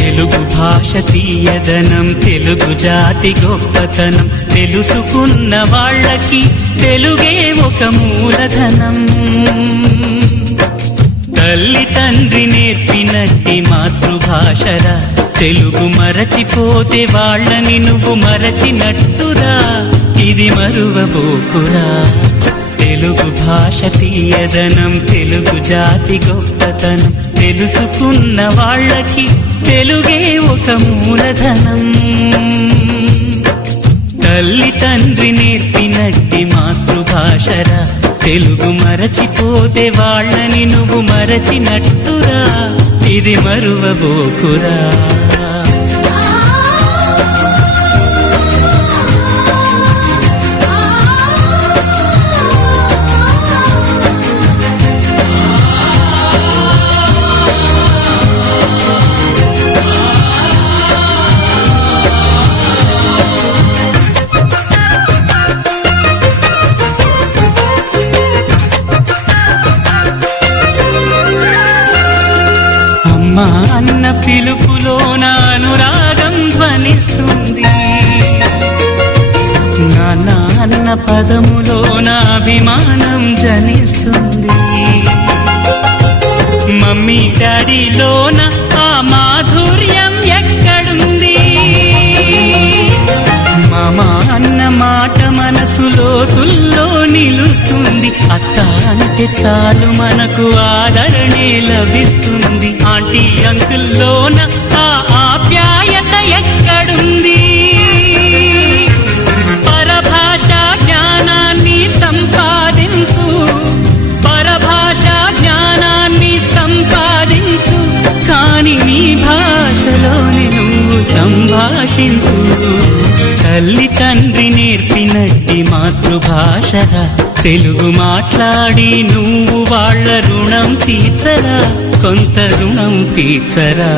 తెలుగు భాష తీయదనం, తెలుగు జాతి గొప్పతనం, తెలుసుకున్న వాళ్ళకి తెలుగే ఒక మూలధనం. తల్లి తండ్రి నేర్పినట్టి మాతృభాషరా, తెలుగు మరచిపోతే వాళ్ళని నువ్వు మరచినట్టురా, ఇది మరువబోకురా. తెలుగు భాష తీయదనం, తెలుగు జాతి గొప్పతనం, తెలుసుకున్న వాళ్ళకి తెలుగే ఒక మూలధనం. తల్లి తండ్రి నేర్పినట్టి మాతృభాషరా, తెలుగు మరచిపోతే వాళ్ళని నువ్వు మరచినట్టురా, ఇది మరువబోకురా. అమ్మా అన్న పిలుపులోన అనురాగం ధ్వనిస్తుంది, నాన్న అన్న పదములోన అభిమానం జనిస్తుంది. మమ్మీ డాడీలోన ఆ మాధుర్యం ఎక్కడుంది? మామ అన్న మాట మనసులో తుల్లో నిలుస్తుంది. అత్త అంటే చాలు మనకు ఆదరణే లభిస్తుంది. ఆంటీ అంకుల్లోన ఆ ఆప్యాయత ఎక్కడుంది? పరభాషా జ్ఞానాన్ని సంపాదించు, పరభాషా జ్ఞానాన్ని సంపాదించు, కాని నీ భాషలోనే నువ్వు సంభాషించు. తల్లి తండ్రి నేర్పినట్టి మాతృభాషరా, తెలుగు మాట్లాడి నువ్వు వాళ్ళ రుణం తీర్చరా, కొంత రుణం తీర్చరా.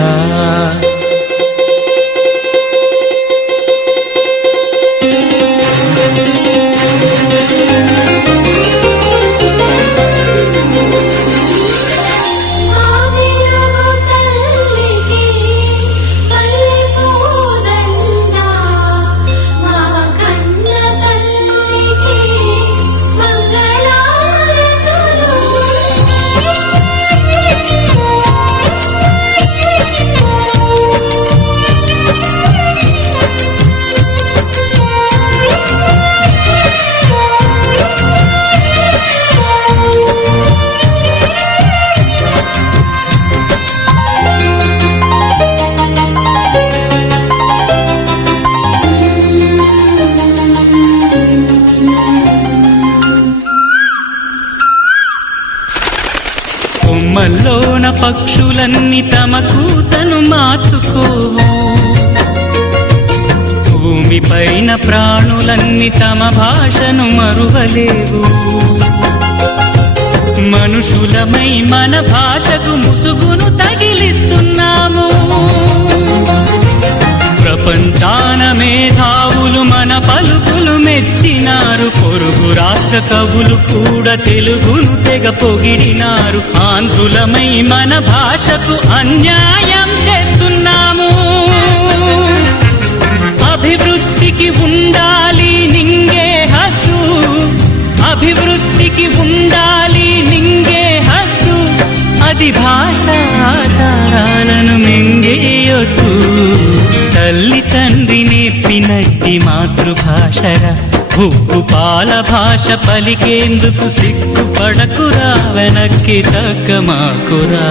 కొమ్మల్లోన పక్షులన్నీ తమ కూతను మార్చుకోవు, భూమి పైన ప్రాణులన్నీ తమ భాషను మరువలేవు. మనుషులమై మన భాషకు ముసుగును తగిలిస్తున్నాము. ప్రపంచాన మేధావులు మన పలుకులు మెచ్చినారు, పొరుగు రాష్ట్ర కవులు కూడా తెలుగును తెగ పొగిడినారు. ఆంధ్రులమై మన భాషకు అన్యాయం చేస్తున్నాము. అభివృద్ధికి ఉండాలి నింగే హద్దు, అభివృద్ధికి ఉండాలి నింగే హద్దు, అది భాష ఆచారాలను మింగేయొద్దు. తల్లి తండ్రి నేర్పినట్టి మాతృభాషరా, ఉప్పు పాల భాష పలికేందుకు సిగ్గుపడకురా, వెనక్కి తగ్గమాకురా.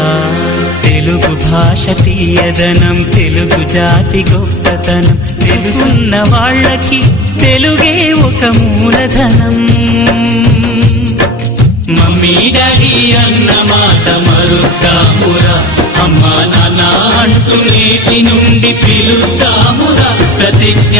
తెలుగు భాష తీయదనం, తెలుగు జాతి గొప్పతనం, తెలుసున్న వాళ్ళకి తెలుగే ఒక మూలధనం. మమ్మీ డాడీ అన్న మాట మరుద్దామురా, అమ్మా నాన్న అంటూ నేటి నుండి పిలుద్దామురా, ప్రతిజ్ఞ